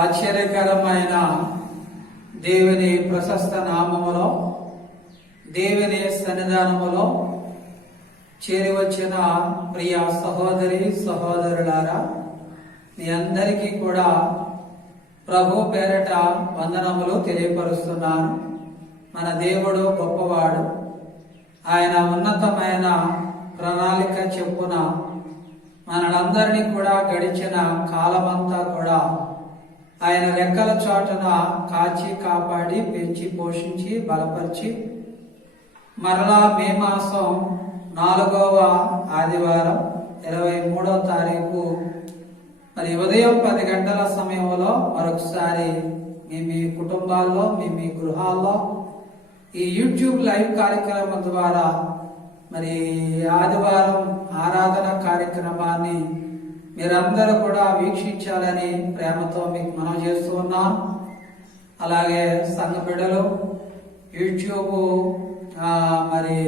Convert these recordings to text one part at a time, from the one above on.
ఆశ్చర్యకరమైన దేవుని ప్రశస్త నామములో దేవుని సన్నిధానములో చేరి వచ్చిన ప్రియ సహోదరి సహోదరులారా, మీ అందరికీ కూడా ప్రభు పేరట వందనములు తెలియపరుస్తున్నాను. మన దేవుడు గొప్పవాడు. ఆయన ఉన్నతమైన ప్రణాళిక చెప్పున మనందరినీ కూడా గడిచిన కాలమంతా కూడా ఆయన రెక్కల చాటున కాచి కాపాడి పెంచి పోషించి బలపరిచి మరలా మే మాసం 4వ ఆదివారం 23వ తారీఖు మరి ఉదయం 10 గంటల సమయంలో మరొకసారి మీ కుటుంబాల్లో మీ గృహాల్లో ఈ యూట్యూబ్ లైవ్ కార్యక్రమం ద్వారా మరి ఆదివారం ఆరాధన కార్యక్రమాన్ని మీరందరూ కూడా వీక్షించాలని ప్రేమతో మీకు మనం చేస్తూ ఉన్నాం. అలాగే సంఘ బిడ్డలు యూట్యూబ్ మరి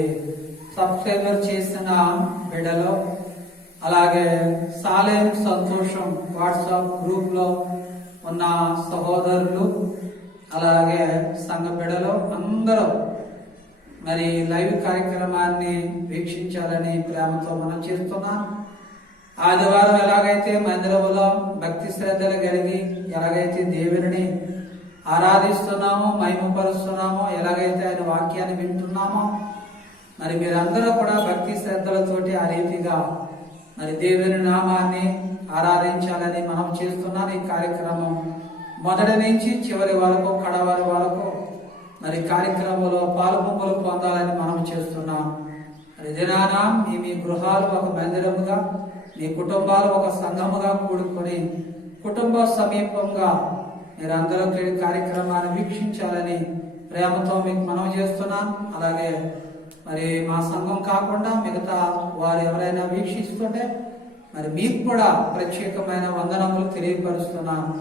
సబ్స్క్రైబర్ చేసిన బిడ్డలు, అలాగే సాలేం సంతోషం వాట్సాప్ గ్రూప్ లో ఉన్న సహోదరులు, అలాగే సంఘ బిడ్డలు అందరూ మరి లైవ్ కార్యక్రమాన్ని వీక్షించాలని ప్రేమతో మనం చేస్తున్నాం. ఆదివారం ఎలాగైతే మందిరములో భక్తి శ్రద్ధలు కలిగి ఎలాగైతే దేవుని ఆరాధిస్తున్నామో మహిమపరుస్తున్నామో, ఎలాగైతే ఆయన వాక్యాన్ని వింటున్నామో, మరి మీరందరూ కూడా భక్తి శ్రద్ధలతోటి ఆ రీతిగా మరి దేవుని నామాన్ని ఆరాధించాలని మనం చేస్తున్నాం. ఈ కార్యక్రమం మొదటి నుంచి చివరి వరకు కడవరి వరకు మరి కార్యక్రమంలో పాలుపొంగులు పొందాలని మనం చేస్తున్నాం. మరి దినాన మీ గృహాలు ఒక మందిరముగా, మీ కుటుంబాలు ఒక సంఘముగా కూడుకొని కుటుంబ సమీపంగా మీరందరూ కార్యక్రమాన్ని వీక్షించాలని ప్రేమతో మీకు మనం చేస్తున్నాం. అలాగే మరి మా సంఘం కాకుండా మిగతా వారు ఎవరైనా వీక్షిస్తుంటే మరి మీకు కూడా ప్రత్యేకమైన వందనములు తెలియపరుస్తున్నాను.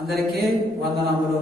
అందరికీ వందనములు.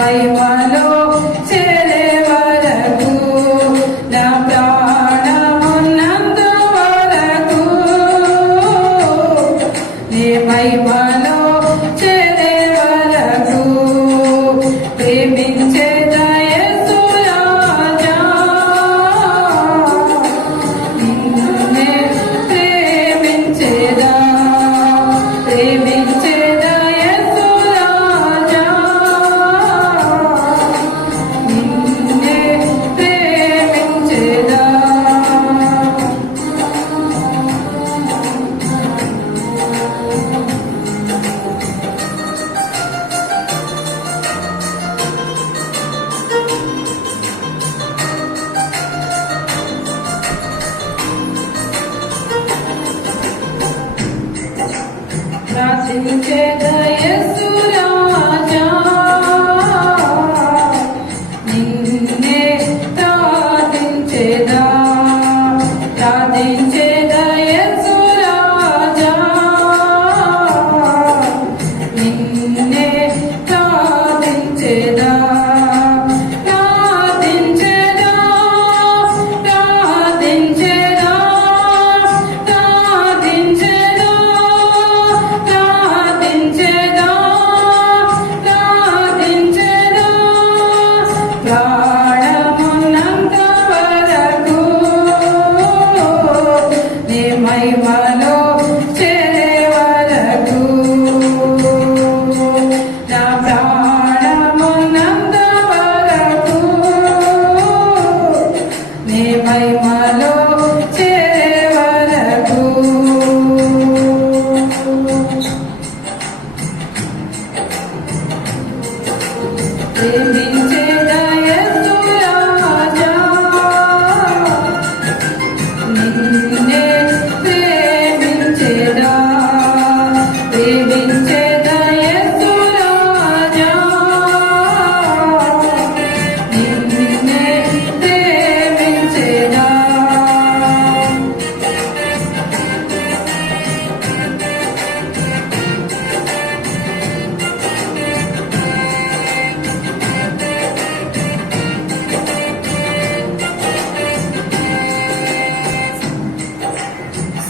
మహిమలో చేరే వరకు నా ప్రాణమున్నంత వరకు నీ మహిమలో చేరే వరకు ప్రేమించే ప్రార్థించేదా యేసు రాజా నిన్నే ప్రార్థించేదా ప్రార్థించేదా యేసు రాజా నిన్నే ప్రార్థించేదా ప్రార్థించేదా ప్రార్థించేదా ప్రార్థించేదా ప్రార్థించేదా ప్రార్థించేదా ప్రాణమున్నంత వరకు నీ మహిమలో చేరే వరకు నా ప్రాణమున్నంత వరకు నీ మహిమలో చేరే వరకు ప్రేమించేదా యేసు రాజా నిన్నే ప్రేమించేదా ప్రేమించేదా యేసు రాజా నిన్నే ప్రేమించేదా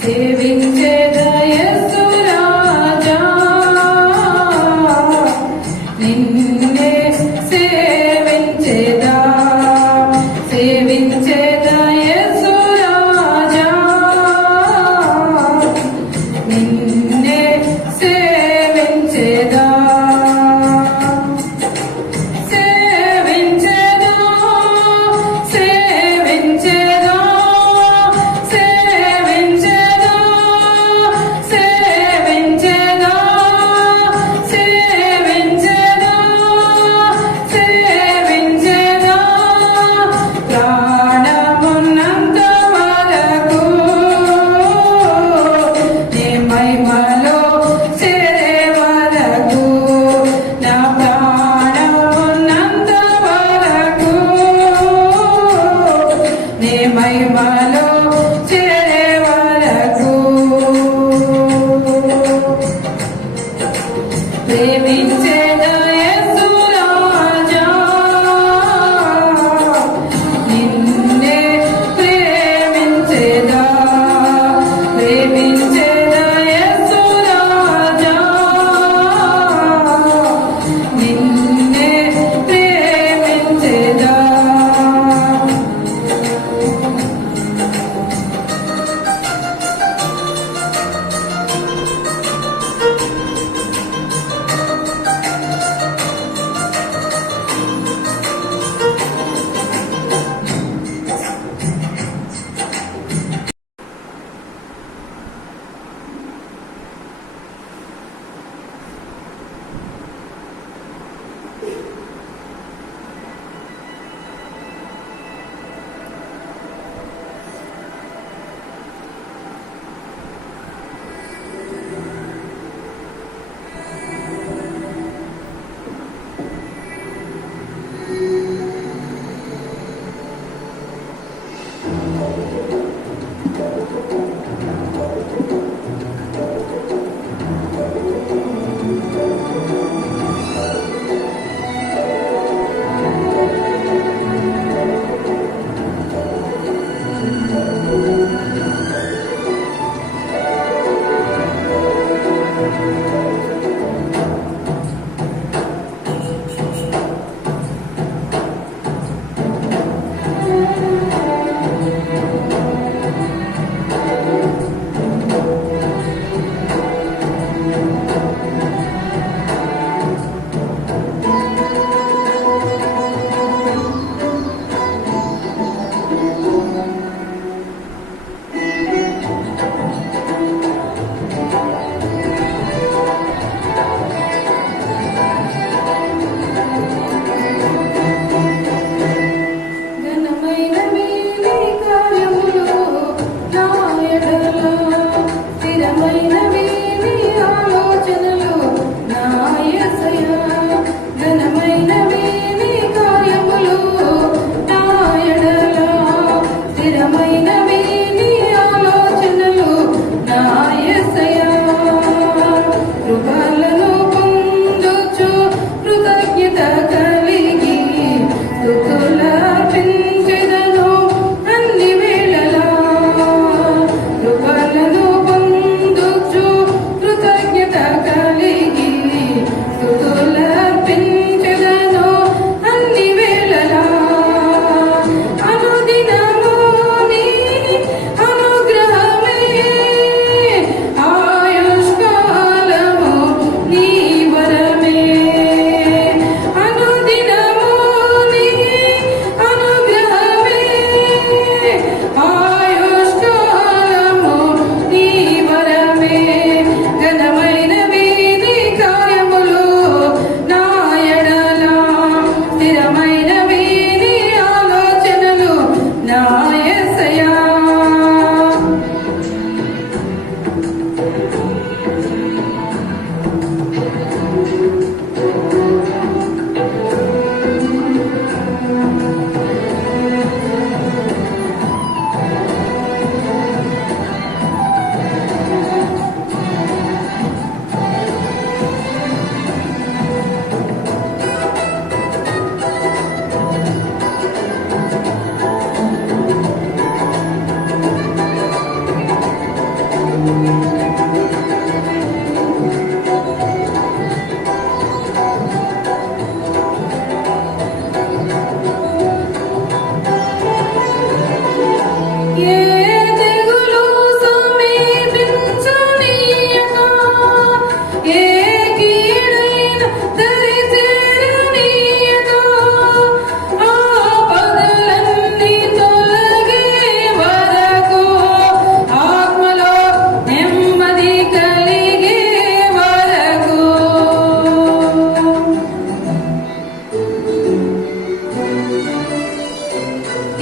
సేవించేదా యేసు రాజా నిన్నే సేవించేదా సేవించేదా యేసు రాజా నిన్నే సేవించేదా సేవించేదా సేవించేదా సేవించేదా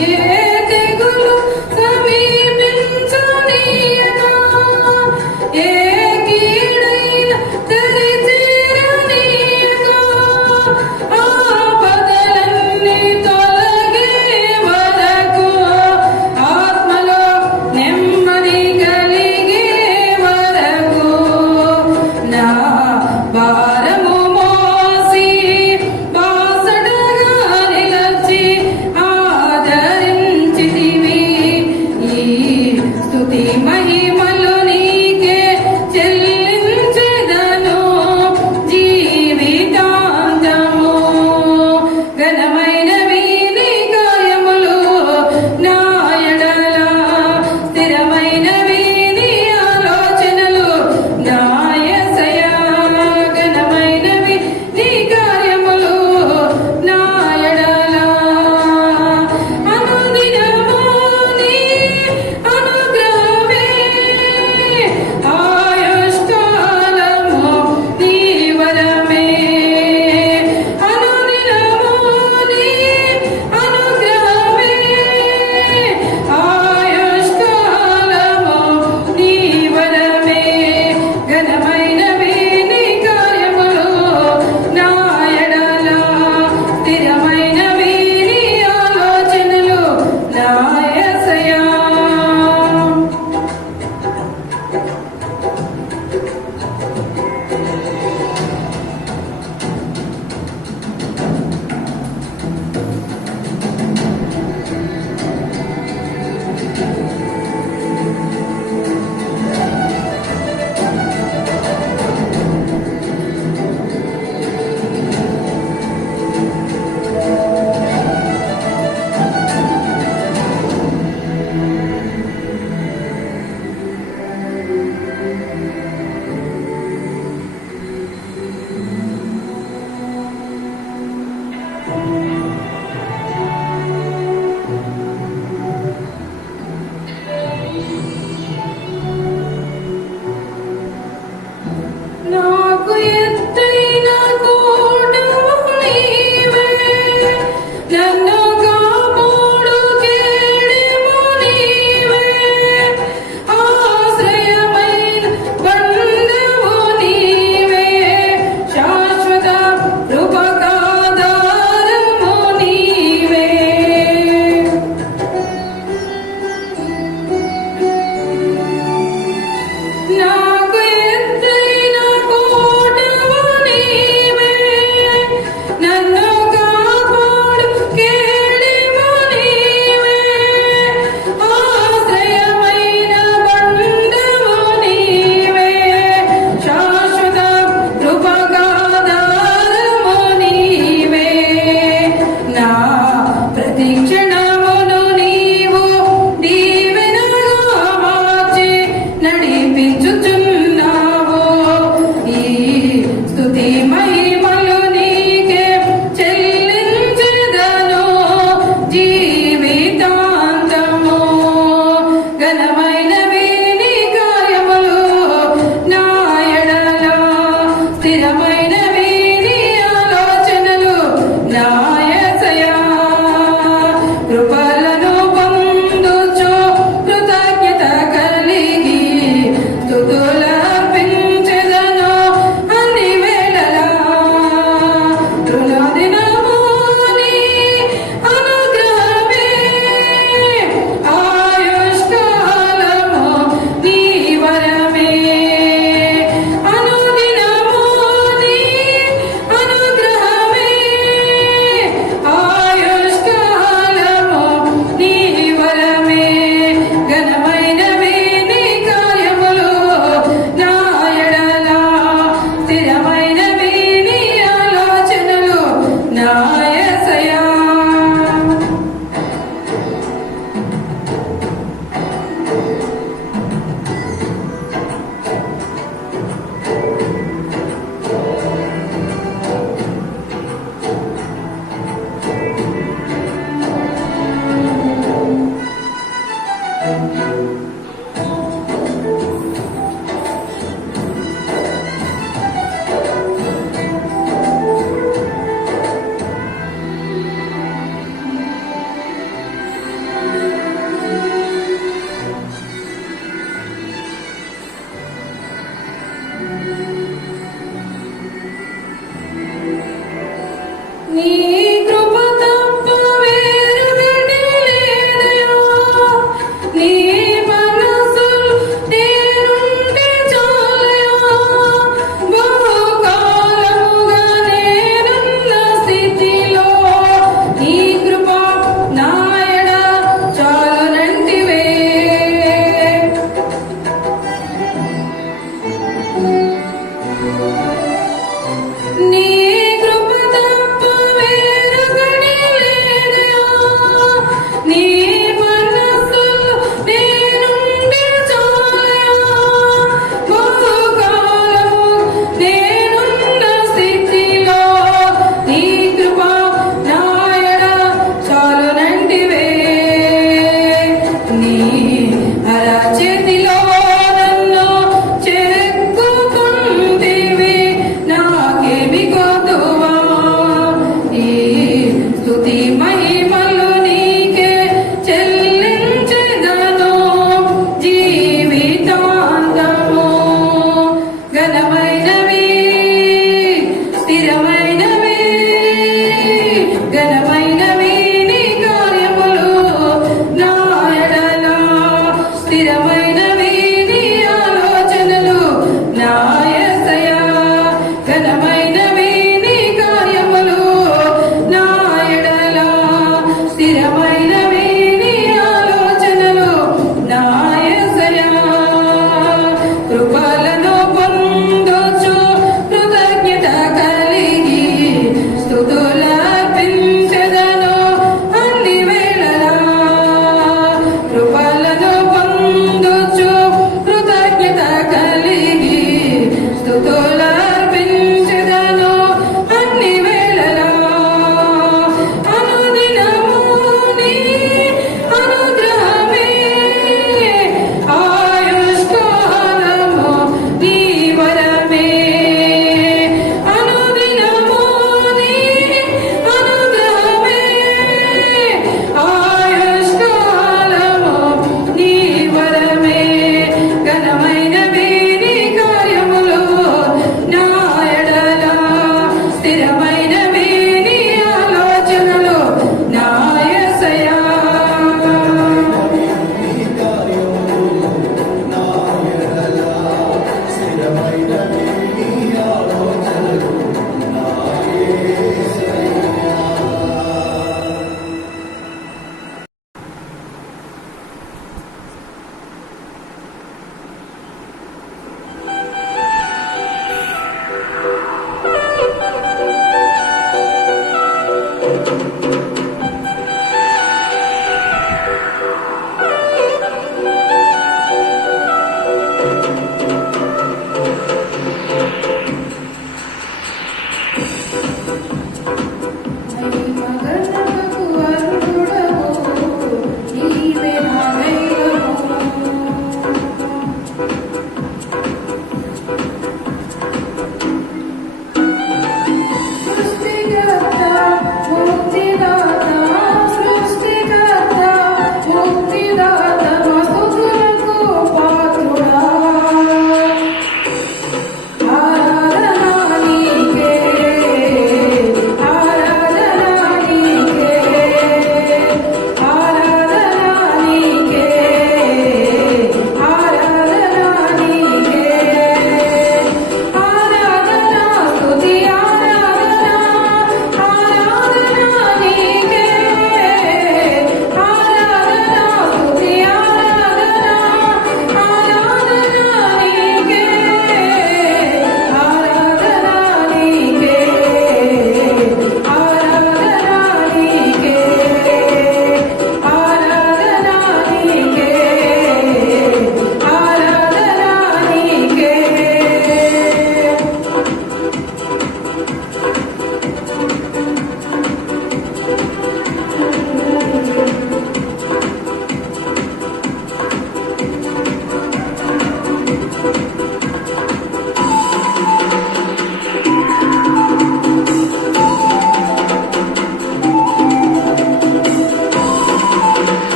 ఏ తెగులు సమీపించనీయగా, ఏ కీడైన దరి చేరనీయగా, ఆపదలన్నీ తొలగే వరకు, ఆత్మలో నెమ్మది కలిగే వరకు, నా భారము మోసి బాసటగా నిలచి ఆదరించువాడా,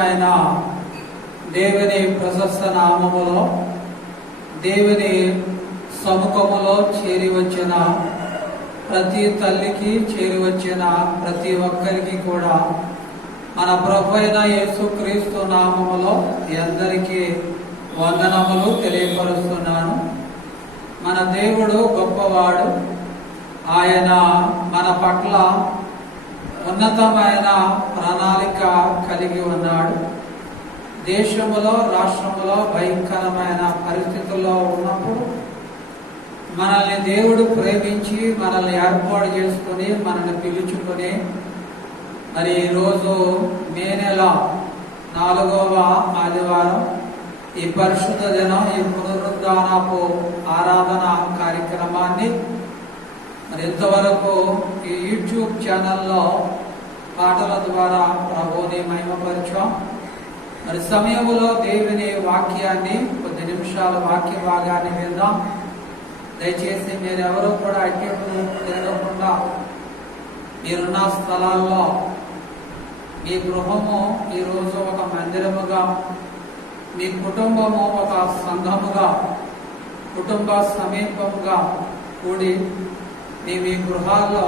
ఉన్నతమైన దేవుని ప్రశస్త నామములో దేవుని సముఖములో చేరి వచ్చిన ప్రతి తల్లికి, చేరి వచ్చిన ప్రతి ఒక్కరికి కూడా మన ప్రభు అయిన యేసుక్రీస్తు నామములో మీ అందరికీ వందనములు తెలియపరుస్తున్నాను. మన దేవుడు గొప్పవాడు. ఆయన మన పట్ల ఉన్నతమైన ప్రణాళిక కలిగి ఉన్నాడు. దేశములో, రాష్ట్రములో భయంకరమైన పరిస్థితుల్లో ఉన్నప్పుడు మనల్ని దేవుడు ప్రేమించి మనల్ని ఏర్పాటు చేసుకుని మనల్ని పిలుచుకొని మరి ఈరోజు మే నెల 4వ ఆదివారం ఈ పరిశుద్ధ దినం, ఈ పునరుద్ధానపు ఆరాధన కార్యక్రమాన్ని మరి ఇంతవరకు ఈ యూట్యూబ్ ఛానల్లో పాటల ద్వారా ప్రభువుని మహిమపరిచాం. మరి సమయంలో దేవుని వాక్యాన్ని, కొద్ది నిమిషాల వాక్య భాగాన్ని విందాం. దయచేసి మీరెవరూ కూడా అడ్డు తిరగకుండా మీరున్న స్థలాల్లో మీ గృహము ఈరోజు ఒక మందిరముగా, మీ కుటుంబము ఒక సంఘముగా, కుటుంబ సమీపముగా కూడి మీ గృహాల్లో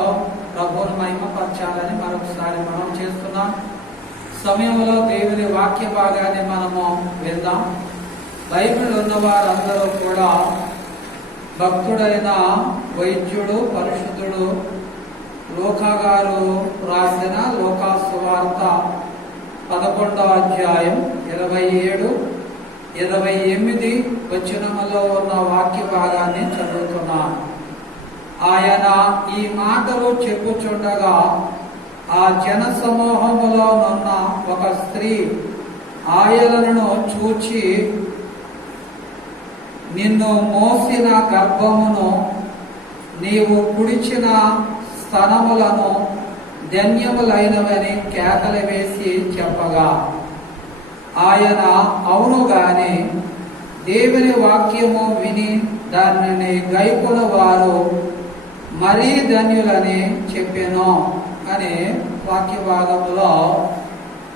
ప్రభువును మహిమపరచాలని మరొకసారి మనం చేస్తున్నాం. సమయంలో దేవుని వాక్య భాగాన్ని మనము విందాం. బైబిల్ ఉన్న వారందరూ కూడా భక్తుడైన వైద్యుడు, పరిశుద్ధుడు లూకా గారు రాసిన లూకా సువార్త 11వ అధ్యాయం 27, 28 వచనములో ఉన్న వాక్య భాగాన్ని చదువుతున్నాను. ఆయన ఈ మాటలు చెప్పుచుండగా ఆ జన సమూహములో ఉన్న ఒక స్త్రీ ఆయనను చూచి, నిన్ను మోసిన గర్భమును, నీవు కుడిచిన స్తనములను ధన్యములైనవని కేకలు వేసి చెప్పగా, ఆయన అవును గాని దేవుని వాక్యము విని దానిని గైకొన వారు మరీ ధన్యులని చెప్పెను అని వాక్య భాగంలో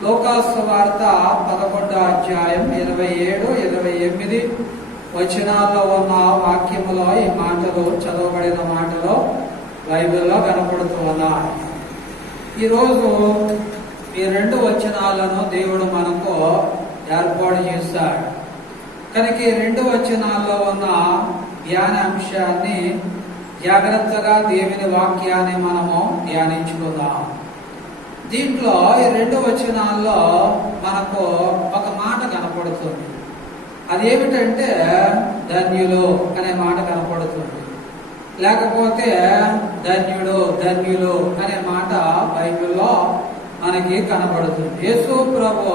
లూకా సువార్త 11వ అధ్యాయం 27, 28 వచనాల్లో ఉన్న వాక్యములో ఈ మాటలు, చదవబడిన మాటలు బైబిల్లో కనపడుతూ ఉన్నాయి. ఈరోజు ఈ 2 వచనాలను దేవుడు మనకు ఏర్పాటు చేశాడు కనుక ఈ 2 వచనాల్లో ఉన్న ధ్యాన అంశాన్ని జాగ్రత్తగా దేవుని వాక్యాన్ని మనము ధ్యానించుకుందాం. దీంట్లో ఈ 2 వచనాల్లో మనకు ఒక మాట కనపడుతుంది. అదేమిటంటే ధన్యులు అనే మాట కనపడుతుంది. లేకపోతే ధన్యుడు, ధన్యులు అనే మాట బైబిల్లో మనకి కనపడుతుంది. యేసు ప్రభు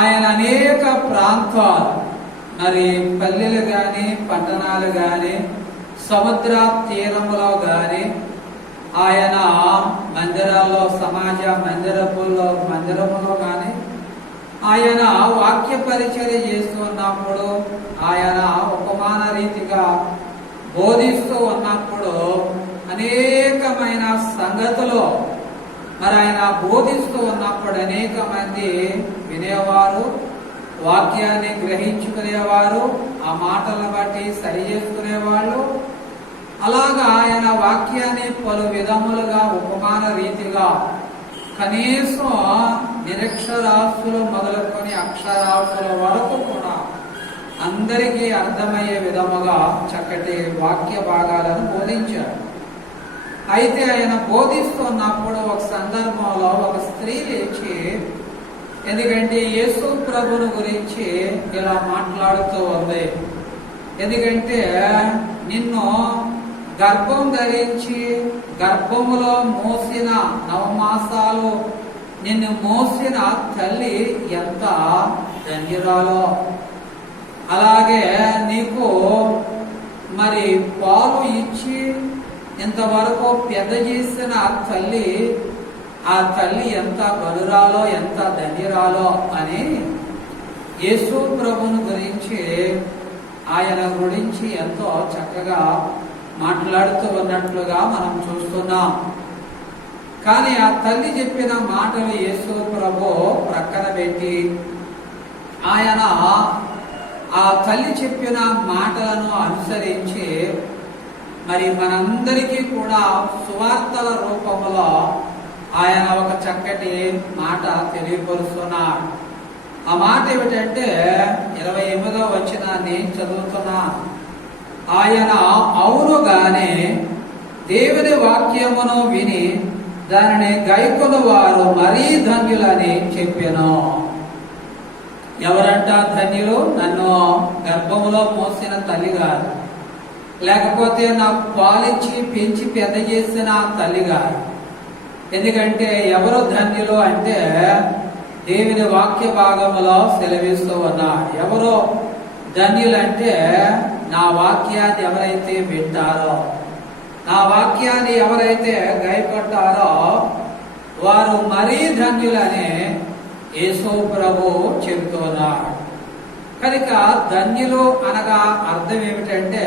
ఆయన అనేక ప్రాంతాలు, మరి పల్లెలు గాని, పట్టణాలు గాని, సముద్ర తీరములో గాని, ఆయన మందిరాల్లో, సమాజ మందిరములో గాని ఆయన వాక్య పరిచర్య చేస్తున్నప్పుడు, ఆయన ఉపమాన రీతిగా బోధిస్తూ ఉన్నప్పుడు అనేకమైన సంగతులు మరి ఆయన బోధిస్తూ ఉన్నప్పుడు అనేక మంది వినేవారు, వాక్యాన్ని గ్రహించుకునేవారు, ఆ మాటలను బట్టి సరి చేసుకునేవాళ్ళు. అలాగా ఆయన వాక్యాన్ని పలు విధములుగా ఉపమాన రీతిగా కనీసం నిరక్షరాస్యులు మొదలుకొని అక్షరాస్యుల వరకు కూడా అందరికీ అర్థమయ్యే విధముగా చక్కటి వాక్య భాగాలను బోధించారు. అయితే ఆయన బోధిస్తున్నప్పుడు ఒక సందర్భంలో ఒక స్త్రీ లేచి, ఎందుకంటే యేసు ప్రభుని గురించి ఇలా మాట్లాడుతూ ఉంది. ఎందుకంటే నిన్ను గర్భం ధరించి గర్భములో మోసిన 9 మాసాలు నిన్ను మోసిన తల్లి ఎంత ధన్యురాలో, అలాగే నీకు మరి పాలు ఇచ్చి ఇంతవరకు పెద్ద చేసిన తల్లి, ఆ తల్లి ఎంత బలురాలో, ఎంత ధన్యురాలో అని యేసు ప్రభుని గురించి, ఆయన గురించి ఎంతో చక్కగా మాట్లాడుతూ ఉన్నట్లుగా మనం చూస్తున్నాం. కానీ ఆ తల్లి చెప్పిన మాటలు యేసు ప్రభు ప్రక్కన పెట్టి ఆయన ఆ తల్లి చెప్పిన మాటలను అనుసరించి మరి మనందరికీ కూడా సువార్తల రూపంలో ఆయన ఒక చక్కటి మాట తెలియపరుస్తున్నాడు. ఆ మాట ఏమిటంటే 28వ వచనాన్ని చదువుతున్నా. ఆయన అవును గాని దేవుని వాక్యమును విని దానిని గైకొను వారు మరీ ధన్యులని చెప్పాను. ఎవరంట ధన్యులు? నన్ను గర్భములో మోసిన తల్లి గారు, లేకపోతే నాకు పాలిచ్చి పెంచి పెద్ద చేసిన తల్లి గారు. ఎందుకంటే ఎవరు ధన్యులు అంటే దేవుని వాక్య భాగములో సెలవిస్తూ ఉన్నారు. ఎవరు ధన్యులంటే నా వాక్యాన్ని ఎవరైతే వింటారో, నా వాక్యాన్ని ఎవరైతే గైకొంటారో వారు మరీ ధన్యులని యేసు ప్రభు చెబుతున్నారు. కనుక ధన్యులు అనగా అర్థం ఏమిటంటే,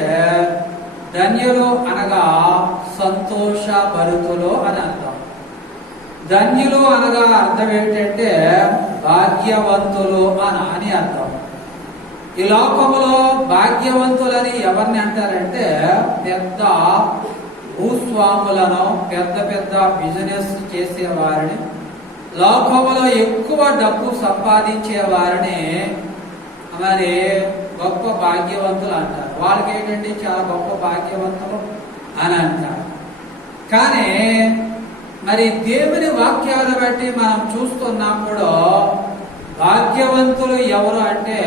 ధన్యులు అనగా సంతోష భరితులు అని అర్థం. ధన్యులు అనగా అర్థం ఏమిటంటే భాగ్యవంతులు అని అర్థం. ఈ లోకములో భాగ్యవంతులని ఎవరిని అంటారంటే పెద్ద భూస్వాములను, పెద్ద పెద్ద బిజినెస్ చేసేవారిని, లోకములో ఎక్కువ డబ్బు సంపాదించే వారిని మరి గొప్ప భాగ్యవంతులు అంటారు. వాళ్ళకి ఏంటంటే చాలా గొప్ప భాగ్యవంతులు అని అంటారు. కానీ మరి దేవుని వాక్యాలను బట్టి మనం చూస్తున్నప్పుడు భాగ్యవంతులు ఎవరు అంటే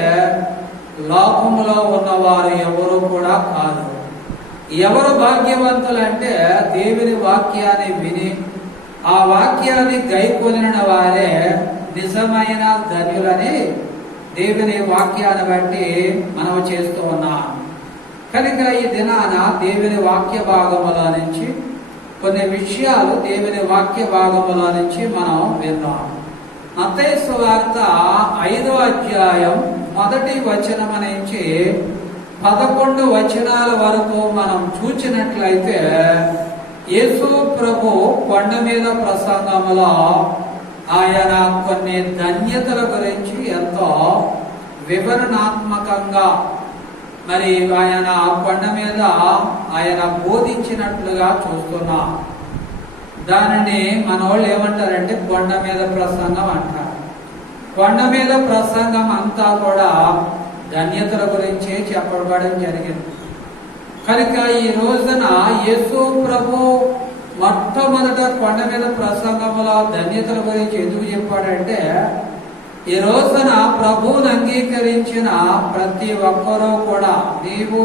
లోకములో ఉన్నవారు ఎవరు కూడా కాదు. ఎవరు భాగ్యవంతులు అంటే దేవుని వాక్యాన్ని విని ఆ వాక్యాన్ని గైకొనిన వారే నిజమైన ధన్యులని దేవుని వాక్యాన్ని బట్టి మనం చేస్తూ ఉన్నాం. కనుక ఈ దినాన దేవుని వాక్య భాగముల నుంచి కొన్ని విషయాలు దేవుని వాక్య భాగముల నుంచి మనం విన్నాం. మత్తయి సువార్త 5వ అధ్యాయం 1వ వచనం నుంచి 11 వచనాల వరకు మనం చూచినట్లయితే యేసు ప్రభు కొండ మీద ప్రసంగములో ఆయన కొన్ని ధన్యతల గురించి ఎంతో వివరణాత్మకంగా మరి ఆయన కొండ మీద ఆయన బోధించినట్లుగా చూస్తున్నాం. దానిని మన వాళ్ళు ఏమంటారంటే కొండ మీద ప్రసంగం అంటారు. కొండ మీద ప్రసంగం అంతా కూడా ధన్యతల గురించి చెప్పబడడం జరిగింది. కనుక ఈ రోజున యేసు ప్రభు మొట్టమొదట కొండ మీద ప్రసంగంలో ధన్యతల గురించి ఎందుకు చెప్పాడంటే, ఈ రోజున ప్రభువుని అంగీకరించిన ప్రతి ఒక్కరూ కూడా, నీవు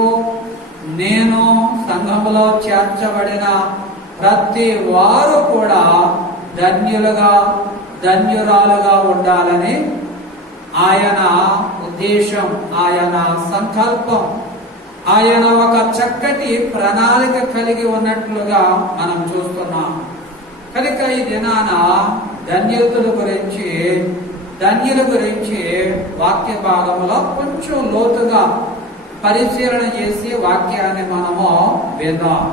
నేను సంఘములో చేర్చబడిన ప్రతి వారు కూడా ధన్యులుగా ధన్యురాలుగా ఉండాలని ఆయన ఉద్దేశం, ఆయన సంకల్పం, ఆయన ఒక చక్కటి ప్రణాళిక కలిగి ఉన్నట్లుగా మనం చూస్తున్నాం. కనుక ఈ దినాన ధన్యుల గురించి వాక్య భాగంలో కొంచెం లోతుగా పరిశీలన చేసి వాక్యాన్ని మనము విందాం.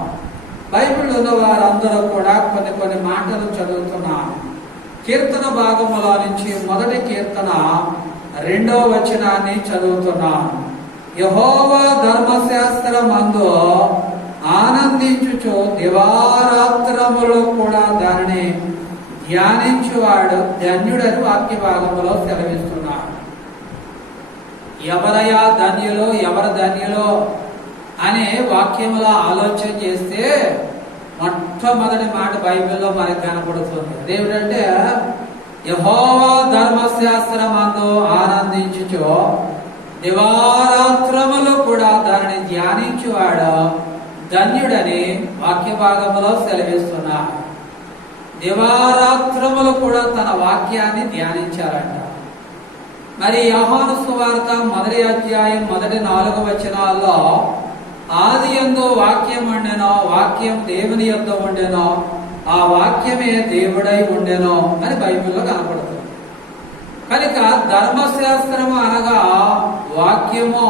బైబిల్ ఉన్న వారందరూ కూడా కొన్ని మాటలు చదువుతున్నాను. కీర్తన భాగములో నుంచి మొదటి కీర్తన 2వ వచనాన్ని చదువుతున్నాను. యెహోవా ధర్మశాస్త్రమందు ఆనందించుచు దివారాత్రములు కూడా దానిని ధ్యానించువాడు ధన్యుడని వాక్య భాగములో సెలవిస్తున్నాడు. ఎవరయ్యా ధన్యులు, ఎవరు ధన్యులు అనే వాక్యములో ఆలోచన చేస్తే మొట్టమొదటి మాట బైబిల్లో మనకు కనపడుతుంది. అదేమిటంటే యెహోవా ధర్మశాస్త్రమందు ఆనందించుచు దివారాత్రములు కూడా దానిని ధ్యానించువాడు ధన్యుడని వాక్య భాగంలో సెలవిస్తున్నాడు. దివారాత్రములు కూడా తన వాక్యాన్ని ధ్యానించారంట. మరి యోహాను సువార్త 1వ అధ్యాయం 4 వచనాల్లో ఆదియందు వాక్యం ఉండెనో, వాక్యం దేవుని యొద్ద ఉండెనో, ఆ వాక్యమే దేవుడై ఉండెనో అని బైబిల్లో కనపడుతుంది. కనుక ధర్మశాస్త్రము అనగా వాక్యము,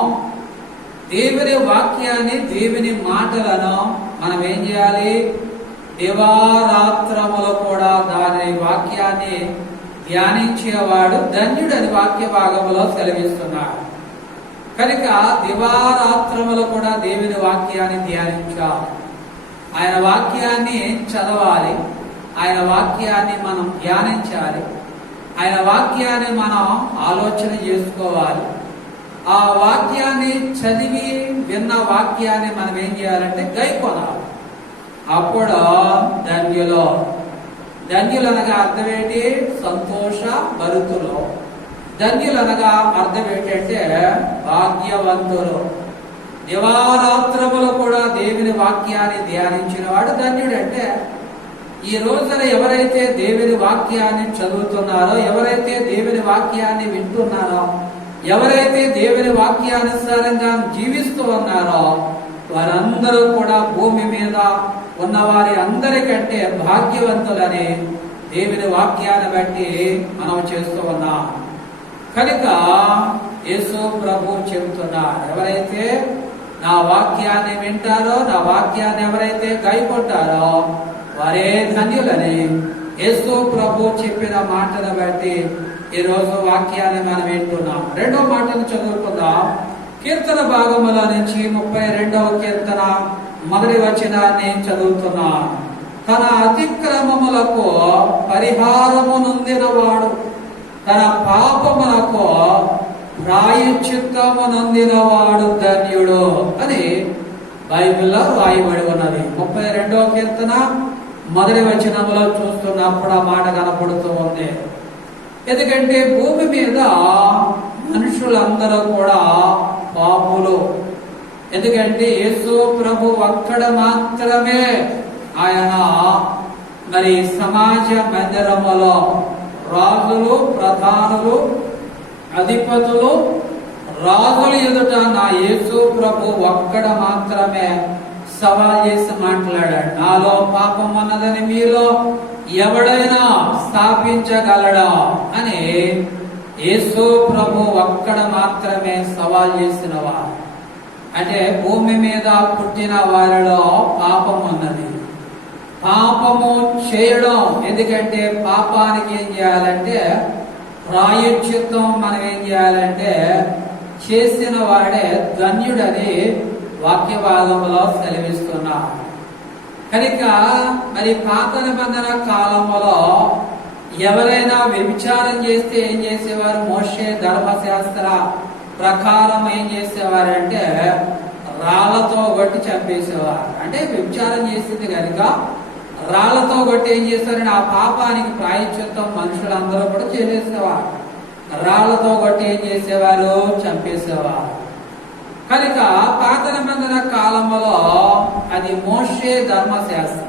దేవుని వాక్యాన్ని, దేవుని మాటలను మనం ఏం చేయాలి? దివారాత్రములు కూడా దాని వాక్యాన్ని ధ్యానించేవాడు ధన్యుడని వాక్య భాగములో సెలవిస్తున్నాడు. కనుక దివారాత్రములు కూడా దేవుని వాక్యాన్ని ధ్యానించాలి. ఆయన వాక్యాన్ని చదవాలి. ఆయన వాక్యాన్ని మనం ధ్యానించాలి. ఆయన వాక్యాన్ని మనం ఆలోచన చేసుకోవాలి. ఆ వాక్యాన్ని చదివి విన్న వాక్యాన్ని మనం ఏం చేయాలంటే గైకొనాలి. అప్పుడు ధన్యులనగా అర్థం ఏంటి? సంతోష భరితులు. ధన్యులనగా అర్థం ఏంటంటే భాగ్యవంతులు. దివారాత్రములు కూడా దేవుని వాక్యాన్ని ధ్యానించిన వాడు ధన్యుడంటే, ఈ రోజున ఎవరైతే దేవుని వాక్యాన్ని చదువుతున్నారో, ఎవరైతే దేవుని వాక్యాన్ని వింటున్నారో, ఎవరైతే దేవుని వాక్యానుసారంగా జీవిస్తూ ఉన్నారో వారందరూ కూడా భూమి మీద ఉన్న వారి అందరికంటే భాగ్యవంతులని దేవుని వాక్యాన్ని బట్టి మనం చేస్తూ ఉన్నాం. కనుక యేసు ప్రభు చెబుతున్నారు, ఎవరైతే నా వాక్యాన్ని వింటారో, నా వాక్యాన్ని ఎవరైతే గైకొంటారో వారే ధన్యులని యేసు ప్రభు చెప్పిన మాటను బట్టి ఈ రోజు వాక్యాన్ని మనం వింటున్నాం. రెండో మాటను చదువుకుందాం. కీర్తన భాగముల నుంచి 32వ కీర్తన మొదటి వచనాన్ని చదువుతున్నాం. తన అతిక్రమములకు పరిహారము నొందినవాడు, తన పాపములకు ప్రాయశ్చిత్తము నొందినవాడు ధన్యుడు అని బైబిల్లో రాయబడి ఉన్నది. 32వ కీర్తన మొదటి వచనములో చూస్తున్నప్పుడు ఆ మాట కనపడుతూ ఉంది. ఎందుకంటే భూమి మీద మనుషులందరూ కూడా పాపులు. ఎందుకంటే యేసు ప్రభు ఒక్కడ మాత్రమే ఆయన మరి సమాజ మందిరములో రాజులు, ప్రధానులు, అధిపతులు, రాజుల ఎదుట నా యేసు ప్రభు ఒక్కడ మాత్రమే సవాల్ చేసి మాట్లాడాడు. నాలో పాపం ఉన్నదని మీలో ఎవడైనా స్థాపించగలడా అని యేసు ప్రభు ఒక్కడ మాత్రమే సవాల్ చేసినవాడు. అంటే భూమి మీద పుట్టిన వారిలో పాపం ఉన్నది. పాపము చేయడం, ఎందుకంటే పాపానికి ఏం చేయాలంటే ప్రాయశ్చిత్తం మనం ఏం చేయాలంటే చేసిన వాడే ధన్యుడని వాక్య భాగంలో సెలవిస్తున్నారు. కనుక మరి పాత నిబంధన కాలంలో ఎవరైనా వ్యభిచారం చేస్తే ఏం చేసేవారు? మోషే ధర్మశాస్త్ర ప్రకారం ఏం చేసేవారంటే రాళ్లతో కొట్టి చంపేసేవారు. అంటే వ్యభిచారం చేసింది కనుక రాళ్లతో కొట్టి ఏం చేస్తారంటే ఆ పాపానికి ప్రాయశ్చిత్తం మనుషులందరూ కూడా చేసేసేవారు. రాళ్లతో కొట్టి ఏం చేసేవారు? చంపేసేవారు. కనుక పాత నిబంధన కాలంలో అది మోషే ధర్మశాస్త్రం.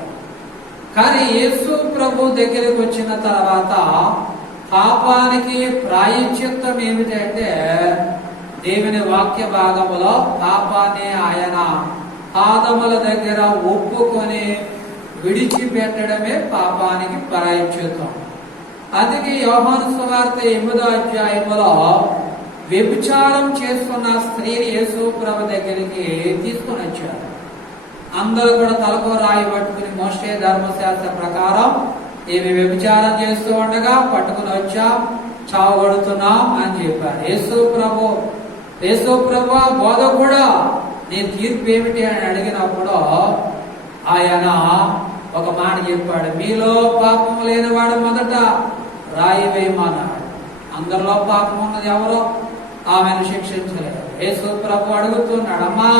కానీ యేసు ప్రభు దగ్గరికి వచ్చిన తర్వాత పాపానికి ప్రాయశ్చిత్తం ఏమిటంటే దేవుని వాక్య భాగములో పాపాన్ని ఆయన పాదముల దగ్గర ఒప్పుకొని విడిచిపెట్టడమే పాపానికి ప్రాయశ్చిత్తం. అందుకే యోహాను సువార్త 8వ అధ్యాయములో వ్యభిచారం చేస్తున్న స్త్రీని యేసు ప్రభు దగ్గరికి తీసుకుని వచ్చారు. అందరూ కూడా తలకు రాయి పట్టుకుని మోషే ధర్మశాస్త్ర ప్రకారం ఏమి వ్యభిచారం చేస్తూ ఉండగా పట్టుకుని వచ్చాం, చావగొడుతున్నాం అని చెప్పారు. యేసు ప్రభు బోధ కూడా నీ తీర్పు ఏమిటి అని అడిగినప్పుడు ఆయన ఒక మాట చెప్పాడు, మీలో పాపం లేనివాడు మొదట రాయి వేయమన్నాడు. అందరిలో పాపం ఉన్నది ఎవరో ఆమెను శిక్షించలేదు. యేసు ప్రభు అడుగుతున్నాడు, అమ్మా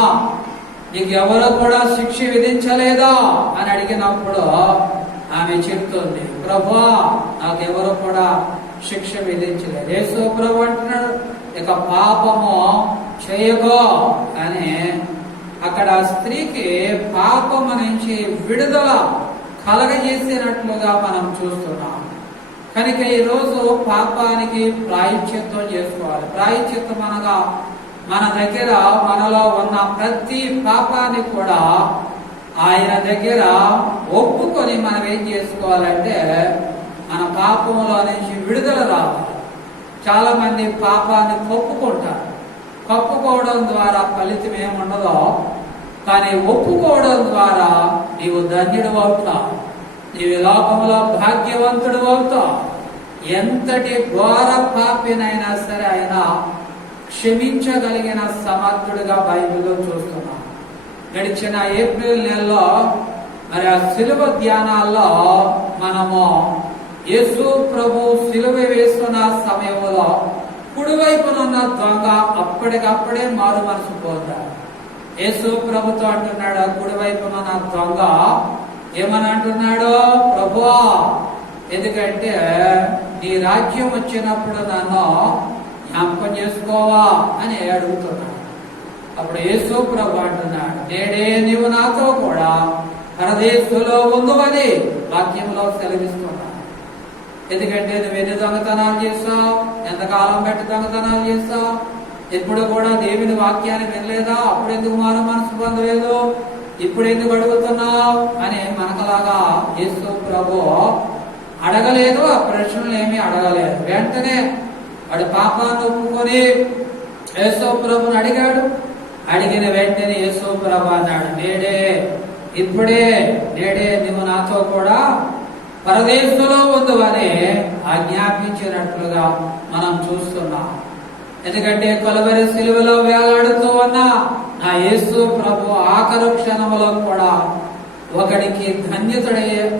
నీకు ఎవరు కూడా శిక్ష విధించలేదా అని అడిగినప్పుడు ఆమె చెప్తుంది, ప్రభువా నాకెవరు కూడా శిక్ష విధించలేదు. యేసు ప్రభు అంటున్నాడు, ఇక పాపము చేయగో అని. అక్కడ స్త్రీకి పాపము నుంచి విడుదల కలగజేసినట్లుగా మనం చూస్తున్నాం. కనుక ఈరోజు పాపానికి ప్రాయశ్చిత్తం చేసుకోవాలి. ప్రాయశ్చిత్తం అనగా మన దగ్గర మనలో ఉన్న ప్రతి పాపాన్ని కూడా ఆయన దగ్గర ఒప్పుకొని మనం ఏం చేసుకోవాలంటే మన పాపంలో నుంచి విడుదల రావాలి. చాలా మంది పాపాన్ని కప్పుకుంటారు. కప్పుకోవడం ద్వారా ఫలితం ఏముండదో కానీ ఒప్పుకోవడం ద్వారా నీవు ధన్యుడు అవుతావు. నీవు ఈ లోకంలో భాగ్యవంతుడు అవుతావు. ఎంతటి ఘోర పాపినైనా సరే ఆయన క్షమించగలిగిన సమర్థుడిగా బైబిల్లో చూస్తున్నాం. గడిచిన ఏప్రిల్ నెలలో మరి ఆ సిలువ ధ్యానాల్లో మనము యేసు ప్రభు సిలువ వేస్తున్న సమయంలో కుడివైపునున్న దొంగ అప్పటికప్పుడే మారు మనసు పోతాడు. యేసు ప్రభుతో అంటున్నాడు, కుడివైపునున్న దొంగ ఏమని అంటున్నాడు, ప్రభువా ఎందుకంటే నీ రాజ్యం వచ్చినప్పుడు నన్ను జ్ఞాపకం చేసుకోవా అని అడుగుతున్నాడు. అప్పుడు యేసు ప్రభు అంటున్నాడు, నేడే నీవు నాతో కూడా పరదేశంలో ఉందని వాక్యంలో సెలవిస్తున్నాడు. ఎందుకంటే నువ్వు ఎన్ని దొంగతనాలు చేస్తావు, ఎంతకాలం బట్టి దొంగతనాలు చేస్తావు, ఎప్పుడు కూడా దేవుని వాక్యాన్ని వినలేదా, అప్పుడు ఎందుకు మారు మనసు పొందలేదు, ఇప్పుడు ఎందుకు అడుగుతున్నావు అని మనకలాగా యేసు ప్రభు అడగలేదు. ఆ ప్రశ్నలు ఏమీ అడగలేదు. వెంటనే వాడు పాపాన్ని ఒప్పుకొని యేసు ప్రభుని అడిగాడు. అడిగిన వెంటనే యేసు ప్రభు అన్నాడు, నేడే ఇప్పుడే నేడే నువ్వు నాతో కూడా పరదేశంలో ఉందని ఆజ్ఞాపించినట్లుగా మనం చూస్తున్నాం. ఎందుకంటే కలువరి సిలువలో వేలాడుతూ ఉన్న నా యేసు ప్రభు ఆఖరు క్షణంలో కూడా ఒకడికి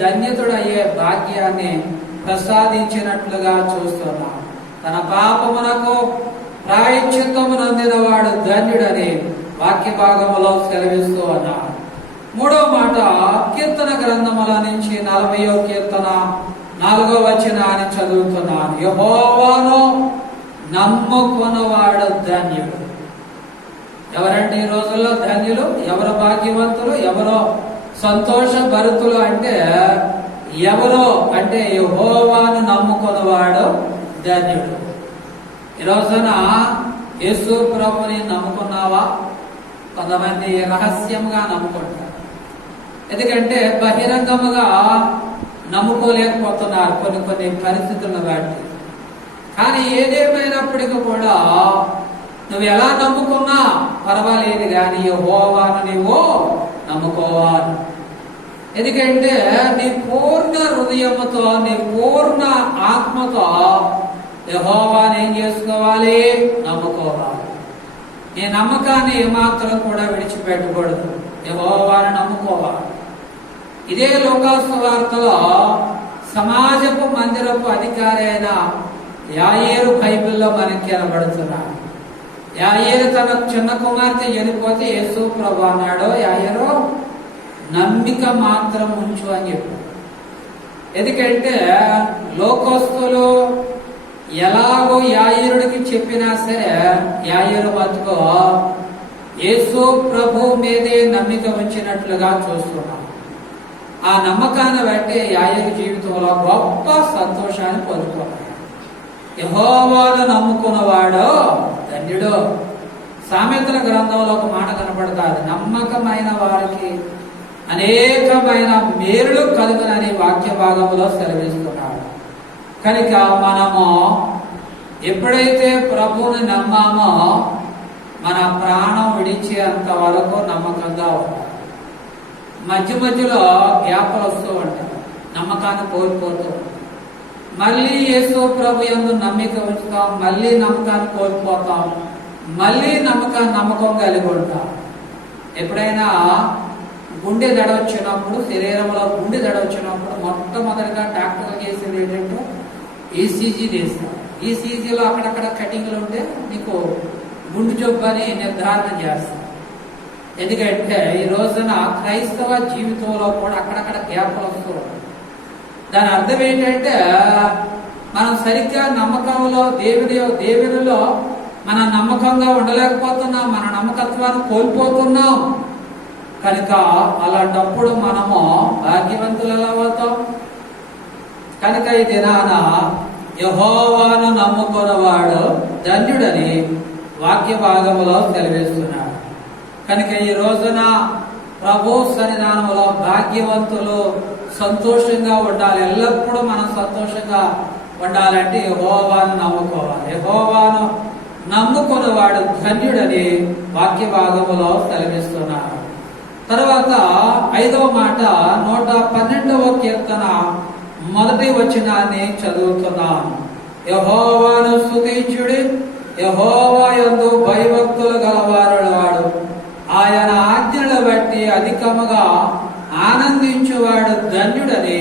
ధన్యతుడయ్యే భాగ్యాన్ని ప్రసాదించినట్లుగా చూస్తున్నాం. తన పాపమునకు ప్రాయశ్చిత్తము నొందిన వాడు ధన్యుడని వాక్య భాగములో సెలవిస్తూ ఉన్నాడు. మూడవ మాట కీర్తన గ్రంథముల నుంచి 40వ కీర్తన 4వ వచనాన్ని చదువుతున్నాను. యెహోవాను నమ్ముకున్నవాడు ధన్యుడు. ఎవరంటే ఈ రోజుల్లో ధన్యులు, ఎవరు భాగ్యవంతులు, ఎవరో సంతోష భరితులు అంటే ఎవరో అంటే యెహోవాను నమ్ముకున్నవాడు ధన్యుడు. ఈ రోజున యేసు ప్రభుని నమ్ముకున్నావా? కొంతమంది రహస్యంగా నమ్ముకుంటారు. ఎందుకంటే బహిరంగముగా నమ్ముకోలేకపోతున్నారు కొన్ని పరిస్థితులను బట్టి. కానీ ఏదేమైనప్పటికీ కూడా నువ్వు ఎలా నమ్ముకున్నా పర్వాలేదు, కానీ యెహోవాను నీవు నమ్ముకోవాలి. ఎందుకంటే నీ పూర్ణ హృదయముతో, నీ పూర్ణ ఆత్మతో యెహోవాను ఏం చేసుకోవాలి? నమ్ముకోవాలి. నీ నమ్మకాన్ని ఏమాత్రం కూడా విడిచిపెట్టకూడదు. యెహోవాను నమ్ముకోవాలి. ఇదే లోకాసు వార్తలో సమాజపు మందిరపు అధికారి అయిన యాయేరు బైబిల్లో మనకి కనబడుతున్నాడు. యాయేరు తన చిన్న కుమార్తె చనిపోతే యేసు ప్రభు అన్నాడు, యాయేరు నమ్మిక మాత్రం ఉంచు అని చెప్పాడు. ఎందుకంటే లోకస్తులు ఎలాగో యాయేరుడికి చెప్పినా సరే యాయేరు బతుకు యేసు ప్రభు మీదే నమ్మిక ఉంచినట్లుగా చూస్తున్నాం. ఆ నమ్మకాన్ని బట్టి యాయేరు జీవితంలో గొప్ప సంతోషాన్ని పొందుకున్నాడు. యెహోవాను నమ్ముకున్నవాడు ధన్యుడు. సామెతల గ్రంథంలో ఒక మాట కనపడుతుంది, నమ్మకమైన వారికి అనేకమైన మేలులు కలుగునని వాక్య భాగంలో సెలవిస్తున్నాడు. కనుక మనము ఎప్పుడైతే ప్రభువుని నమ్మామో మన ప్రాణం విడిచేంత వరకు నమ్మకంగా ఉంటాం. మధ్య మధ్యలో గ్యాప్లు వస్తూ ఉంటాయి, నమ్మకాన్ని కోల్పోతూ ఉంటాం. మళ్ళీ యేసు ప్రభు యందు నమ్మిక ఉంచుతాం, మళ్ళీ నమ్మకాన్ని కోల్పోతాం, మళ్ళీ నమ్మకం కలిగి ఉంటాం. ఎప్పుడైనా గుండె దడ వచ్చినప్పుడు, శరీరంలో గుండె దడ వచ్చినప్పుడు మొట్టమొదటిగా డాక్టర్లు చేసేది ఏంటంటే ఈసీజీ చేస్తారు. ఈసీజీలో అక్కడక్కడ కటింగ్లు ఉంటే నీకు గుండె జబ్బు అని నిర్ధారణ చేస్తారు. ఎందుకంటే ఈ రోజున క్రైస్తవ జీవితంలో కూడా అక్కడక్కడ గ్యాప్లు వస్తూ ఉంటాయి. దాని అర్థం ఏంటంటే మనం సరిగ్గా నమ్మకంలో దేవునిలో మన నమ్మకంగా ఉండలేకపోతున్నాం, మన నమ్మకత్వాన్ని కోల్పోతున్నాం. కనుక అలాంటప్పుడు మనము భాగ్యవంతులు ఎలా అవుతాం? కనుక ఈ దినాన యెహోవాను నమ్ముకున్నవాడు ధన్యుడని వాక్య భాగములో సెలవిస్తున్నాడు. కనుక ఈ రోజున ప్రభు సన్నిధానములో భాగ్యవంతులు సంతోషంగా ఉండాలి. ఎల్లప్పుడూ మనం సంతోషంగా ఉండాలంటే యెహోవాను నమ్ముకోవాలి. యెహోవాను నమ్ముకున్నవాడు ధన్యుడని వాక్య భాగములో సెలవిస్తున్నారు. తర్వాత 5వ మాట 112వ కీర్తన 1వ వచనాన్ని చదువుతున్నాను. యెహోవాను స్తుతించుడి, యెహోవా యందు భయభక్తులు గలవాడు, ఆయన ఆజ్ఞలు బట్టి అధికముగా ఆనందించువాడు ధన్యుడని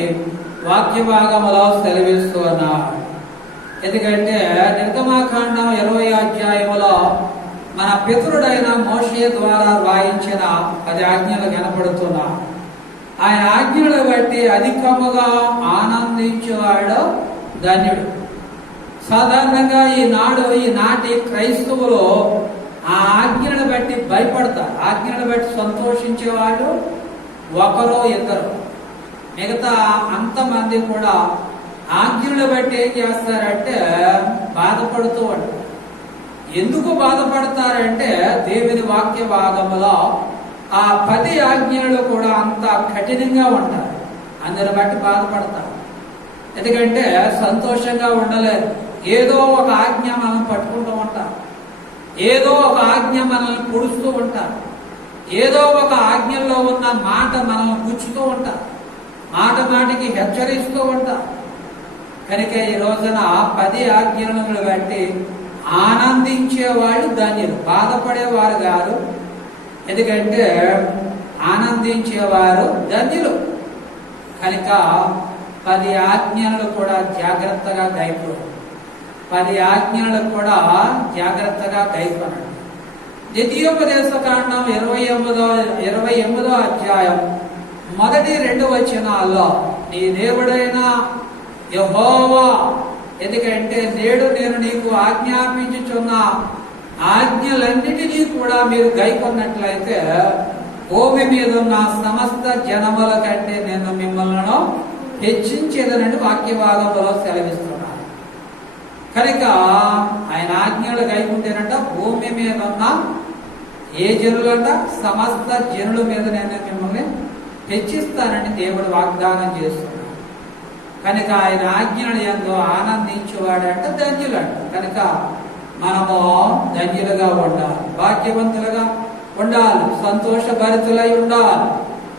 వాక్య భాగములో సెలవిస్తూ ఉన్నాడు. ఎందుకంటే నిర్గమాకాండం 20వ అధ్యాయములో మన పితరుడైన మోషే ద్వారా రాయించిన 10 ఆజ్ఞలు కనపడుతున్నా. ఆయన ఆజ్ఞలు బట్టి అధికముగా ఆనందించేవాడు ధన్యుడు. సాధారణంగా ఈనాటి క్రైస్తవులు ఆ ఆజ్ఞలను బట్టి భయపడతారు. ఆజ్ఞలను బట్టి సంతోషించేవాడు ఒకరు ఇద్దరు, మిగతా అంతమంది కూడా ఆజ్ఞలను బట్టి ఏం చేస్తారంటే బాధపడుతూ ఉంటారు. ఎందుకు బాధపడతారంటే దేవుని వాక్య భాగములో ఆ 10 ఆజ్ఞలు కూడా అంత కఠినంగా ఉంటారు. అందుని బట్టి బాధపడతారు. ఎందుకంటే సంతోషంగా ఉండలేదు. ఏదో ఒక ఆజ్ఞ మనం పట్టుకుంటూ ఉంటాం, ఏదో ఒక ఆజ్ఞ మనల్ని పొడుస్తూ ఉంటాం, ఏదో ఒక ఆజ్ఞల్లో ఉన్న మాట మనల్ని గుచ్చుతూ ఉంటాం, మాట మాటికి హెచ్చరిస్తూ ఉంటాం. కనుక ఈ రోజున 10 ఆజ్ఞలను బట్టి ఆనందించేవాళ్ళు ధన్యులు, బాధపడేవారు కాదు. ఎందుకంటే ఆనందించేవారు ధన్యులు. కనుక 10 ఆజ్ఞలు కూడా జాగ్రత్తగా గైకోండి. 10 ఆజ్ఞలు కూడా జాగ్రత్తగా గైకోనండి. ద్వితీయోపదేశకాండం 28వ అధ్యాయం 1-2 వచనాల్లో నీ దేవుడైన యెహోవా, ఎందుకంటే నేడు నేను నీకు ఆజ్ఞాపించుచున్న ఆజ్ఞలన్నిటినీ కూడా మీరు గైకొన్నట్లయితే భూమి మీద ఉన్న సమస్త జనముల కంటే నేను మిమ్మల్ని హెచ్చించేదనని వాక్య భాగంలో సెలవిస్తున్నాను. కనుక ఆయన ఆజ్ఞలు గైకుంటేనంట భూమి మీద ఉన్న ఏ జనులంట సమస్త జనుల మీద నేను మిమ్మల్ని హెచ్చిస్తానని దేవుడు వాగ్దానం చేస్తున్నాడు. కనుక ఆయన ఆజ్ఞలు ఎంతో ఆనందించేవాడంట ధన్యులంట. కనుక మనము ధన్యులుగా ఉండాలి, భాగ్యవంతులుగా ఉండాలి, సంతోషభరితులై ఉండాలి.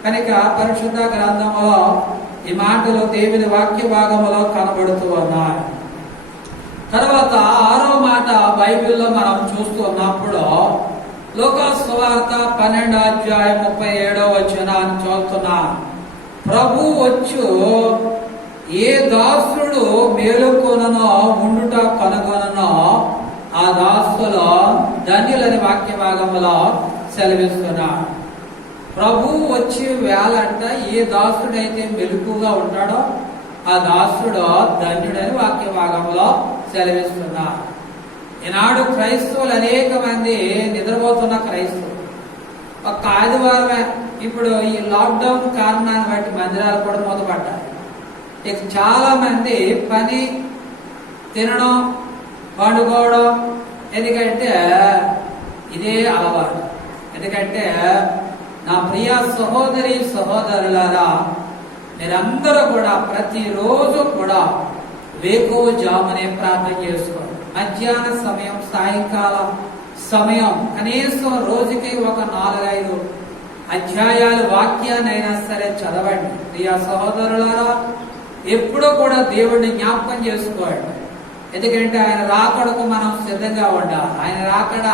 కనుక పరిశుద్ధ గ్రంథములో ఈ మాటలు దేవుని వాక్య భాగములో కనబడుతూ ఉన్నాయి. తర్వాత 6వ మాట బైబిల్లో మనం చూస్తున్నప్పుడు లూకాసు సువార్త 12వ అధ్యాయం 37వ వచనాన్ని చదువుతున్నాను. ప్రభు వచ్చు ఏ దాసుడు మేలుకొననో ఉండుట కనుగొననో ఆ దాసులో ధన్యులని వాక్య భాగంలో సెలవిస్తున్నాడు. ప్రభు వచ్చి వేళంట ఏ దాసుడైతే మెలుకుగా ఉంటాడో ఆ దాసుడు ధన్యుడని వాక్య భాగంలో సెలవిస్తున్నాడు. ఈనాడు క్రైస్తవులు అనేక మంది నిద్రపోతున్న క్రైస్తవులు. ఒక్క ఆదివారమే ఇప్పుడు ఈ లాక్డౌన్ కారణాన్ని బట్టి మందిరాలు కూడా మూతపడ్డాయి. ఇక చాలా మంది పని, తినడం, పండుకోవడం, ఎందుకంటే ఇదే అలవాటు. ఎందుకంటే నా ప్రియ సహోదరి సహోదరులారా, మీరందరూ కూడా ప్రతిరోజు కూడా వేకువజామునే ప్రార్థన చేసుకోండి. మధ్యాహ్న సమయం, సాయంకాలం సమయం కనీసం రోజుకి ఒక 4-5 అధ్యాయాలు వాక్యాన్నైనా సరే చదవండి. ప్రియ సహోదరులారా, ఎప్పుడూ కూడా దేవుడిని జ్ఞాపకం చేసుకోండి. ఎందుకంటే ఆయన రాకడకు మనం సిద్ధంగా ఉండాలి. ఆయన రాకడ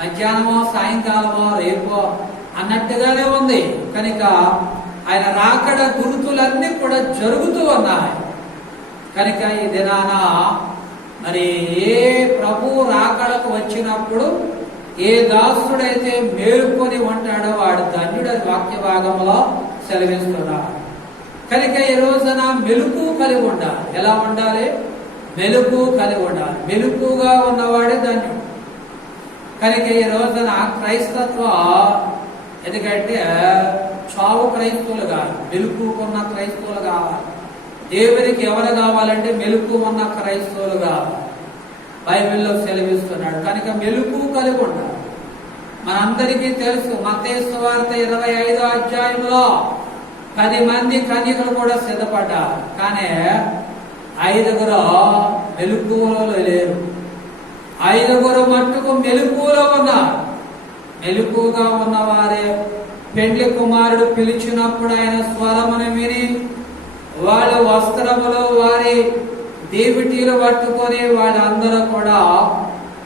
మధ్యాహ్నమో సాయంకాలమో రేపో అన్నట్టుగానే ఉంది. కనుక ఆయన రాకడ గుర్తులన్నీ కూడా జరుగుతూ ఉన్నాయి. కనుక ఈ దినాన మరి ఏ ప్రభు రాకడకు వచ్చినప్పుడు ఏ దాసుడైతే మేలుకొని ఉంటాడో వాడు ధన్యుడని వాక్య భాగంలో సెలవిస్తున్నాడు. కనుక ఈ రోజున మెలుకు కలిగి ఉండాలి. ఎలా ఉండాలి? మెలుకు కలిగి ఉండాలి. మెలుకుగా ఉన్నవాడే ధన్యుడు. కనుక ఈ రోజున క్రైస్తత్వం ఎందుకంటే చావు క్రైస్తవులు కాదు, మెలుకు ఉన్న క్రైస్తవులు కావాలి. దేవునికి ఎవరు కావాలంటే మెలుకు ఉన్న క్రైస్తవులు కావాలి. బైబిల్లో సెలవిస్తున్నాడు. కనుక మెలుకు కలిగి ఉండాలి. మనందరికీ తెలుసు మత్తయి సువార్త 25వ అధ్యాయంలో 10 మంది కన్యకలు కూడా సిద్ధపడ్డారు. కానీ 5 మెలుకువలో లేరు. 5 మట్టుకు మెలుకువలో ఉన్నారు. మెలుకుగా ఉన్నవారే పెండ్లి కుమారుడు పిలిచినప్పుడు ఆయన స్వరమును విని వాళ్ళ వస్త్రములు వారి దేవిటీలు పట్టుకొని వాళ్ళందరూ కూడా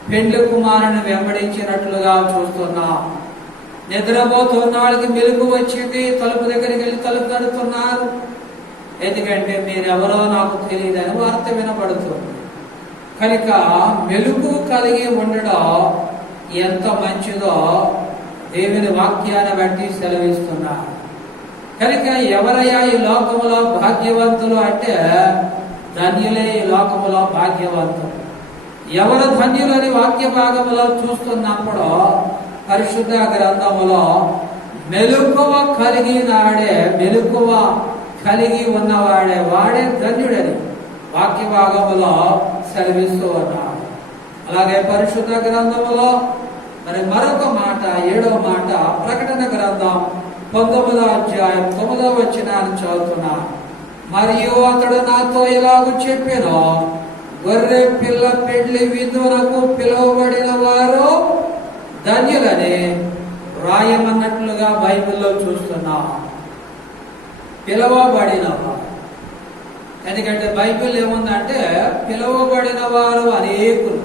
పెండ్లి కుమారుని వెంబడించినట్లుగా చూస్తున్నాం. నిద్రపోతున్న వాళ్ళకి మెలుగు వచ్చింది, తలుపు దగ్గరికి వెళ్ళి తలుపు తడుతున్నారు. ఎందుకంటే మీరెవరో నాకు తెలియదని వార్త వినపడుతుంది. కనుక మెలుగు కలిగి ఉండడం ఎంత మంచిదో దేవుని వాక్యాన్ని బట్టి సెలవిస్తున్నారు. కనుక ఎవరయ్యా ఈ లోకములో భాగ్యవంతులు అంటే ధన్యులే ఈ లోకములో భాగ్యవంతులు. ఎవరు ధన్యులని వాక్య భాగములో చూస్తున్నప్పుడు పరిశుద్ధ గ్రంథములో మెలకువ కలిగినాడే, మెలకువ కలిగి ఉన్నవాడే వాడే ధన్యుడని వాక్య భాగములో సెలవిస్తూ ఉన్నాడు. అలాగే పరిశుద్ధ గ్రంథములో మరి మరొక మాట, 7వ మాట, ప్రకటన గ్రంథం 19వ అధ్యాయం 9వ వచనాన్ని చదువుతున్నా. మరియు అతడు నాతో ఇలాగూ చెప్పెను, గొర్రె పిల్ల పెళ్లి విందునకు పిలువబడిన వారు ధన్యులని రాయమన్నట్లుగా బైబిల్లో చూస్తున్నాం. పిలువబడిన వారు, ఎందుకంటే బైబిల్ ఏముందంటే పిలువబడిన వారు అనేకులు,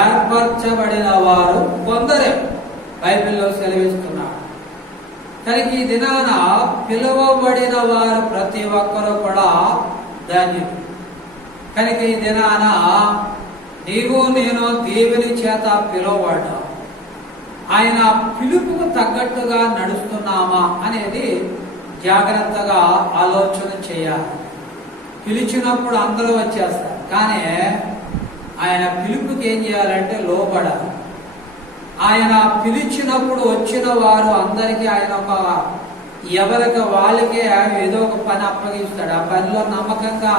ఏర్పరచబడిన వారు కొందరే బైబిల్లో సెలవిస్తున్నారు. కనుక ఈ దినాన పిలువబడిన వారు ప్రతి ఒక్కరూ కూడా ధన్యులు. కనుక ఈ దినాన నీవు నేను దేవుని చేత పిలువబడ్డా, ఆయన పిలుపుకు తగ్గట్టుగా నడుస్తున్నామా అనేది జాగ్రత్తగా ఆలోచన చేయాలి. పిలిచినప్పుడు అందరూ వచ్చేస్తారు, కానీ ఆయన పిలుపుకి ఏం చేయాలంటే లోబడాలి. ఆయన పిలిచినప్పుడు వచ్చిన వారు అందరికీ ఆయన ఎవరికి వాళ్ళకే ఏదో ఒక పని అప్పగిస్తాడు. ఆ పనిలో నమ్మకంగా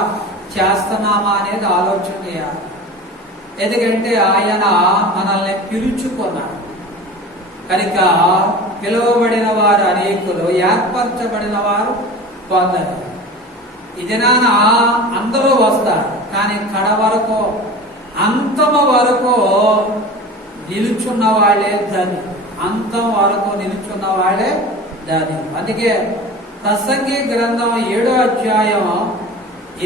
చేస్తున్నామా అనేది ఆలోచన చేయాలి. ఎందుకంటే ఆయన మనల్ని పిలుచుకున్నాడు. కనుక పిలువబడిన వారు అనేకులు, ఏర్పరచబడిన వారు కొందరు. ఈ దినాన అందరూ వస్తారు, కానీ కడ వరకు అంతమ వరకు నిలుచున్న వాళ్ళే ధన్యులు. అంతం వరకు నిలుచున్న వాళ్ళే ధన్యులు. అందుకే ప్రసంగి గ్రంథం 7వ అధ్యాయం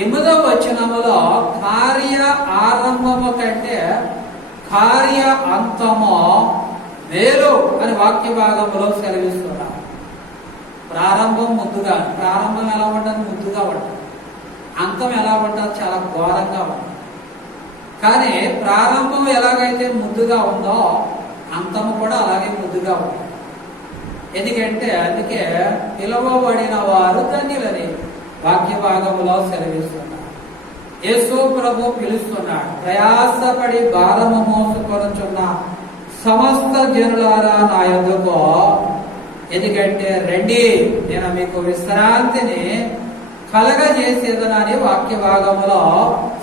8వ వచనములో కార్య ఆరంభము కంటే కార్య అంతము వేరు అని వాక్య భాగంలో సెలవిస్తున్నారు. ప్రారంభం ముద్దుగా, ప్రారంభం ఎలా ఉంటుంది? ముద్దుగా ఉంటుంది. అంతం ఎలా ఉంటుంది? చాలా ఘోరంగా ఉంటుంది. కానీ ప్రారంభం ఎలాగైతే ముద్దుగా ఉందో అంతము కూడా అలాగే ముద్దుగా ఉంటుంది. ఎందుకంటే అందుకే పిలువబడిన వారు ధన్యులని వాక్య భాగంలో సెలవిస్తున్నారు. యేసు ప్రభు పిలుస్తున్నాడు, ప్రయాసపడి భారము మోసుకొనుచున్న సమస్త జనులారా నా యొద్దకు, ఎందుకంటే రండి, నేను మీకు విశ్రాంతిని కలగజేసేదనని వాక్య భాగంలో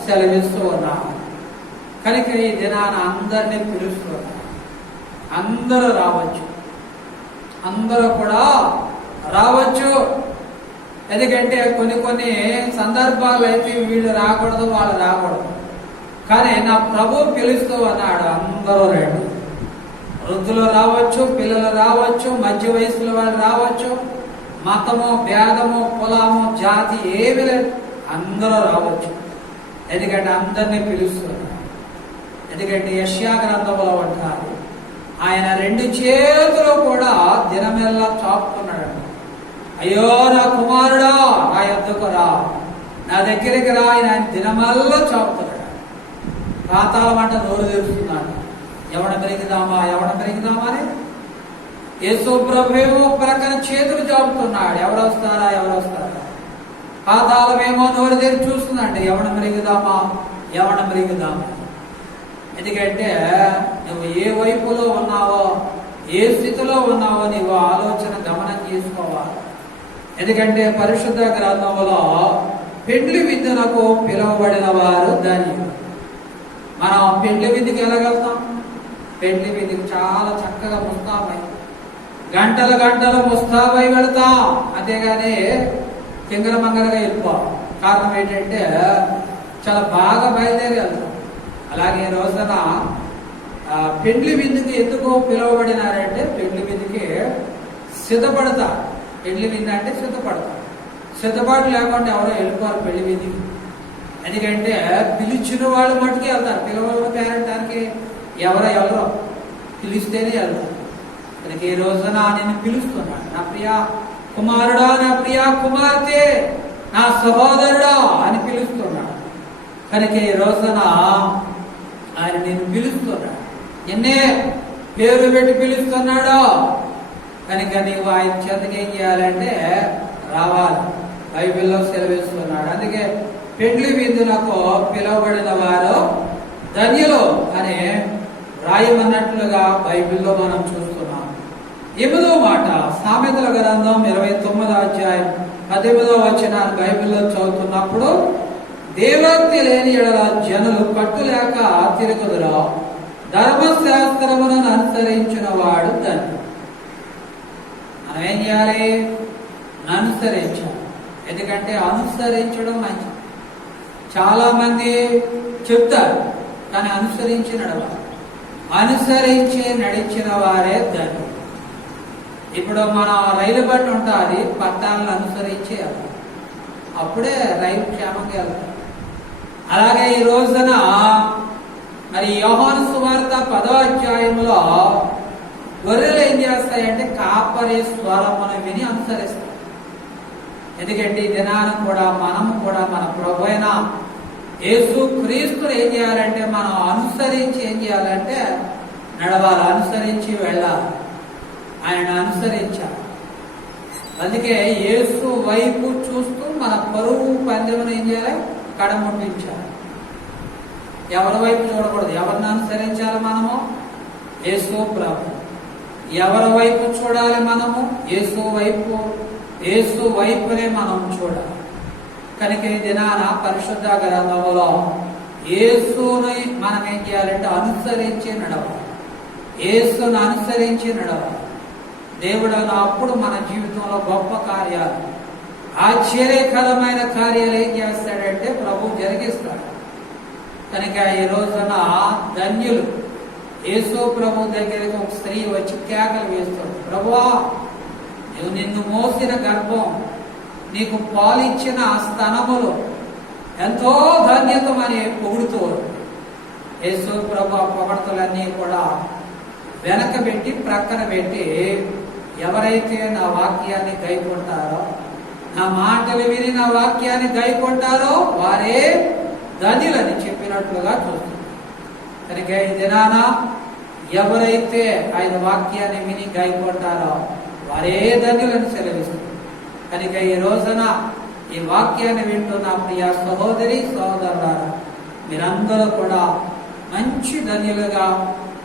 సెలవిస్తూ ఉన్నాను. కనుక ఈ దినాన అందరినీ పిలుస్తున్నారు. అందరూ రావచ్చు, అందరూ కూడా రావచ్చు. ఎందుకంటే కొన్ని సందర్భాలు అయితే వీళ్ళు రాకూడదు, వాళ్ళు రాకూడదు. కానీ నా ప్రభు పిలుస్తూ అన్నాడు, అందరూ రండి. వృద్ధులు రావచ్చు, పిల్లలు రావచ్చు, మధ్య వయసుల వాళ్ళు రావచ్చు, మతము, భేదము, కులము, జాతి ఏమి లేదు, అందరూ రావచ్చు. ఎందుకంటే అందరినీ పిలుస్తున్నారు. ఎందుకంటే యెషయా గ్రంథంలో అంటారు, ఆయన 2 చేతులు కూడా దినమెల్లా చాపుకున్నాడు. అయ్యో నా కుమారుడా, నా యొద్దకు రా, నా దగ్గరికి రా, ఆయన దినమల్లా చాపుతున్నాడు. పాతాళం అంటే నోరు తెరుస్తున్నాడు, ఎవడ పెరిగిదామా అని. యేసు ప్రభువేమో ప్రక్కన చేతులు చాపుతున్నాడు, ఎవరొస్తారా. పాతాళమేమో నోరు తెరిచి చూస్తున్నాడు, ఎవడ మెరుగుదామా. ఎందుకంటే నువ్వు ఏ వైపులో ఉన్నావో, ఏ స్థితిలో ఉన్నావో నీవు ఆలోచన గమనం చేసుకోవాలి. ఎందుకంటే పరిశుద్ధ గ్రంథంలో పెండ్లి విందునకు పిలువబడిన వారు ధన్యులు. మనం పెండ్లి విందుకి వెళ్ళగలుగుతాం. పెండ్లి విందుకి చాలా చక్కగా ముస్తాబై, గంటలు ముస్తాబై వెళతాం. అంతేగాని తింగర మంగళగా వెళ్ళిపోవాలి. కారణం ఏంటంటే చాలా బాగా బయలుదేరి వెళ్తాం. అలాగే రోజున పెండ్లి విందుకి ఎందుకు పిలువబడినారంటే, పెండ్లి విందుకి సిద్ధపడతారు. పెళ్లి విందు అంటే సిద్ధపడతారు. సిద్ధపాటు లేకుండా ఎవరో వెళ్ళిపోవాలి పెళ్లి విందుకి. ఎందుకంటే పిలిచిన వాళ్ళు మట్టుకు వెళ్తారు. పిల్లవాళ్ళు పేరంటానికి ఎవరో పిలిస్తేనే వెళ్తారు. కనుక ఈ రోజున నేను పిలుస్తున్నాను, నా ప్రియా కుమారుడా, నా ప్రియా కుమార్తె, నా సహోదరుడా అని పిలుస్తున్నాడు. కనుక ఈ రోజున ఆయన నేను పిలుస్తున్నాడు. ఎన్నే పేరు పెట్టి పిలుస్తున్నాడో కనుక నీవు ఆయన చెంతకి ఏం చేయాలంటే రావాలి. బైబిల్లో సెలవిస్తున్నాడు. అందుకే పెండ్లి విందులకు పిలువబడిన వారు ధన్యులు అని రాయమన్నట్లుగా బైబిల్లో మనం చూస్తున్నాం. 8వ మాట సామెతల గ్రంథం 29వ అధ్యాయం 18వ వచనాన్ని బైబిల్లో చదువుతున్నప్పుడు, దేవోక్తి లేని ఎడల జనులు పట్టులేక తిరుగుదురు, ధర్మశాస్త్రమును అనుసరించిన వాడు ధన్యుడు. మనం ఏం చేయాలి? అనుసరించాలి. ఎందుకంటే అనుసరించడం మంచిది. చాలా మంది చెప్తారు కానీ అనుసరించి నడవాలి. అనుసరించి నడిచిన వారే ధన్యుడు. ఇప్పుడు మన రైలు బండి ఉంటుంది, పట్టాలను అనుసరించి వెళ్తాం, అప్పుడే రైలు క్షేమంగా వెళ్తాం. అలాగే ఈ రోజున మరి యోహాను సువార్త 10వ అధ్యాయంలో గొర్రెలు ఏం చేస్తాయంటే కాపరి స్వరమును విని అనుసరిస్తాయి. ఎందుకంటే ఈ దినాన్ని కూడా మనము కూడా మన ప్రభు అయిన యేసు క్రీస్తుని ఏం చేయాలంటే మనం అనుసరించి ఏం చేయాలంటే నడవాలి, అనుసరించి వెళ్ళాలి, ఆయన అనుసరించాలి. అందుకే యేసు వైపు చూస్తూ మన పరువు పందెమును ఏం చేయాలి? కడముట్టించాలి. ఎవరి వైపు చూడకూడదు. ఎవరిని అనుసరించాలి మనము? యేసు ప్రభు. ఎవరి వైపు చూడాలి మనము? యేసు వైపు. యేసు వైపునే మనం చూడాలి. కనుక ఈ దినాన పరిశుద్ధ గ్రంథములో యేసుని మనం ఏం చేయాలంటే అనుసరించి నడవాలి. యేసును అనుసరించి నడవాలి. దేవుడు అప్పుడు మన జీవితంలో గొప్ప కార్యాలు, ఆశ్చర్యకరమైన కార్యాలు ఏం చేస్తాడంటే ప్రభు జరిగిస్తాడు. కనుక ఈ రోజున ధన్యులు. యేసు ప్రభు దగ్గరికి ఒక స్త్రీ వచ్చి కేకలు వేస్తాడు, ప్రభువా నువ్వు నిన్ను మోసిన గర్భం, నీకు పాలిచ్చిన స్తనములు ఎంతో ధన్యతమని పొగుడుతూ యేసు ప్రభు పొగడతలన్నీ కూడా వెనకబెట్టి ప్రక్కన పెట్టి, ఎవరైతే నా వాక్యాన్ని గైకొంటారో, నా మాటలు విని నా వాక్యాన్ని గైకొంటారో వారే ధన్యులని చెప్పినట్లుగా చూస్తుంది. కనుక ఈ దినాన ఎవరైతే ఆయన వాక్యాన్ని విని గైకొంటారో వారే ధన్యులని సెలవిస్తుంది. కనుక ఈ రోజున ఈ వాక్యాన్ని వింటున్న ప్రియ సహోదరి సహోదరులారా, మీరందరూ కూడా మంచి ధన్యులుగా,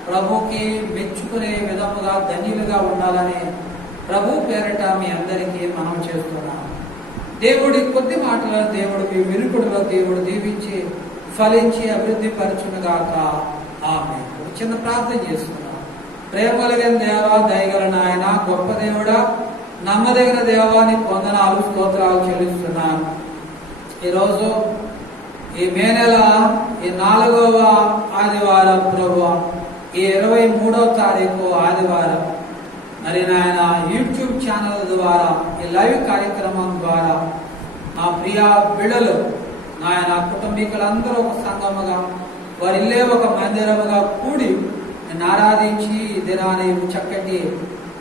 ప్రభుకి మెచ్చుకునే విధముగా ధన్యులుగా ఉండాలని ప్రభు పేరిట మీ అందరికీ మనం చేస్తున్నాం. దేవుడి కొద్ది మాటలను దేవుడు మీ వినుకుడులో దేవుడు దీవించి ఫలించి అభివృద్ధి పరచునుగాక. ఆమేన్. ఒక చిన్న ప్రార్థన చేసుకున్నాం. ప్రేమ కలిగిన దేవా, దయగల నాయన, గొప్ప దేవుడా, నమ్మదగిన దేవాని వందనాలు స్తోత్రాలు చెల్లిస్తున్నాను. ఈరోజు ఈ మే నెల ఈ 4వ ఆదివారం ప్రభువా, ఈ 23వ తారీఖు ఆదివారం మరి నాయన యూట్యూబ్ ఛానల్ ద్వారా ఈ లైవ్ కార్యక్రమం ద్వారా మా ప్రియ బిడ్డలు నాయన కుటుంబీకులందరూ ఒక సంఘముగా, వారిల్లే ఒక మందిరముగా కూడి నేను ఆరాధించి ఈ దినాన్ని చక్కటి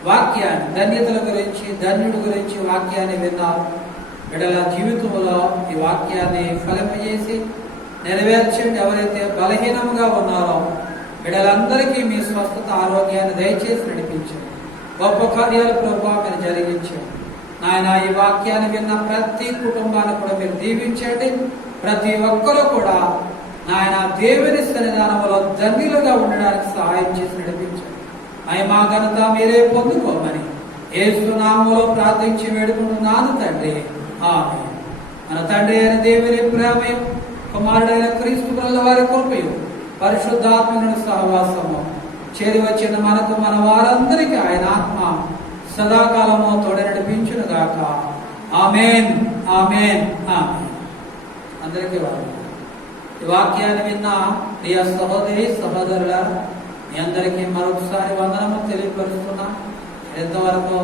వాక్యాన్ని, ధన్యతల గురించి, ధన్యుడి గురించి వాక్యాన్ని విన్నారు. బిడ్డల జీవితంలో ఈ వాక్యాన్ని ఫలింపజేసి నెరవేర్చండి. ఎవరైతే బలహీనంగా ఉన్నారో బిడ్డలందరికీ మీ స్వస్థత, ఆరోగ్యాన్ని దయచేసి నడిపించండి. గొప్ప కార్యాలు ప్రభువా మీరు జరిగించండి. నాయన ఈ వాక్యాన్ని విన్న ప్రతి కుటుంబాన్ని కూడా మీరు దీవించండి. ప్రతి ఒక్కరూ కూడా నాయన దేవుని సన్నిధానంలో ధన్యులుగా ఉండడానికి సహాయం చేసి నడిపించండి. మహిమా ఘనత మీరే పొందుకోమని యేసు నామములో ప్రార్థించి వేడుకుంటున్నాను తండ్రి. ఆమేన్. మన తండ్రి అయిన దేవుని ప్రేమయు, కుమారుడైన క్రీస్తు వారి కృపయు, పరిశుద్ధాత్మను సహవాసము చేరి వచ్చిన మనకు మన వారందరికీ ఆయన ఆత్మ సదాకాలము తోడ నడిపించును గాక. ఆమేన్, ఆమేన్, ఆమేన్. అందరికీ ఈ వాక్యాన్ని విన్న ప్రియ సహోదరి సహోదరుల మీ అందరికీ మరొకసారి వందనము తెలియపరుస్తున్నా. ఎంతవరకు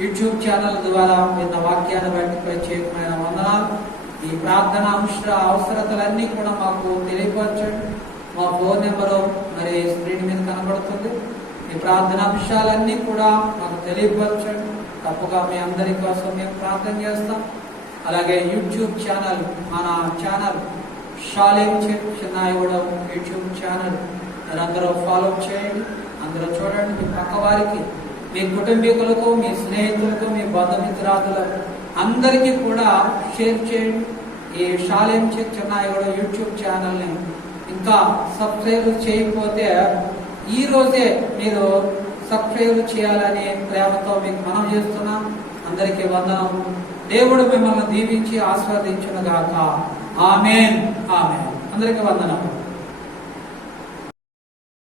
యూట్యూబ్ ఛానల్ ద్వారా విన్న వాక్యాన్ని బట్టి ప్రత్యేకమైన వందనాలు. ఈ ప్రార్థన అవసరతలన్నీ కూడా మాకు తెలియపరచండి. మా ఫోన్ నెంబరు మరి స్క్రీన్ మీద కనబడుతుంది. ఈ ప్రార్థన అంశాలన్నీ కూడా మాకు తెలియపరచండి. తప్పగా మీ అందరి కోసం మేము ప్రార్థన చేస్తాం. అలాగే యూట్యూబ్ ఛానల్, మన channel Shalem church Chinnayagudem YouTube channel మీరందరూ ఫాలో చేయండి. అందరూ చూడండి. మీ పక్క వారికి, మీ కుటుంబీకులకు, మీ స్నేహితులకు, మీ బంధుమిత్రాదులకు అందరికీ కూడా షేర్ చేయండి. ఈ షాలేం చర్చ్ చిన్నాయగూడెం యూట్యూబ్ ఛానల్ని ఇంకా సబ్స్క్రైబ్ చేయకపోతే ఈ రోజే మీరు సబ్స్క్రైబ్ చేయాలని ప్రేమతో మీకు మనం చేస్తున్నాం. అందరికీ వందనం. దేవుడు మిమ్మల్ని దీవించి ఆస్వాదించును గాక. ఆమేన్. ఆమేన్. అందరికీ వందనం.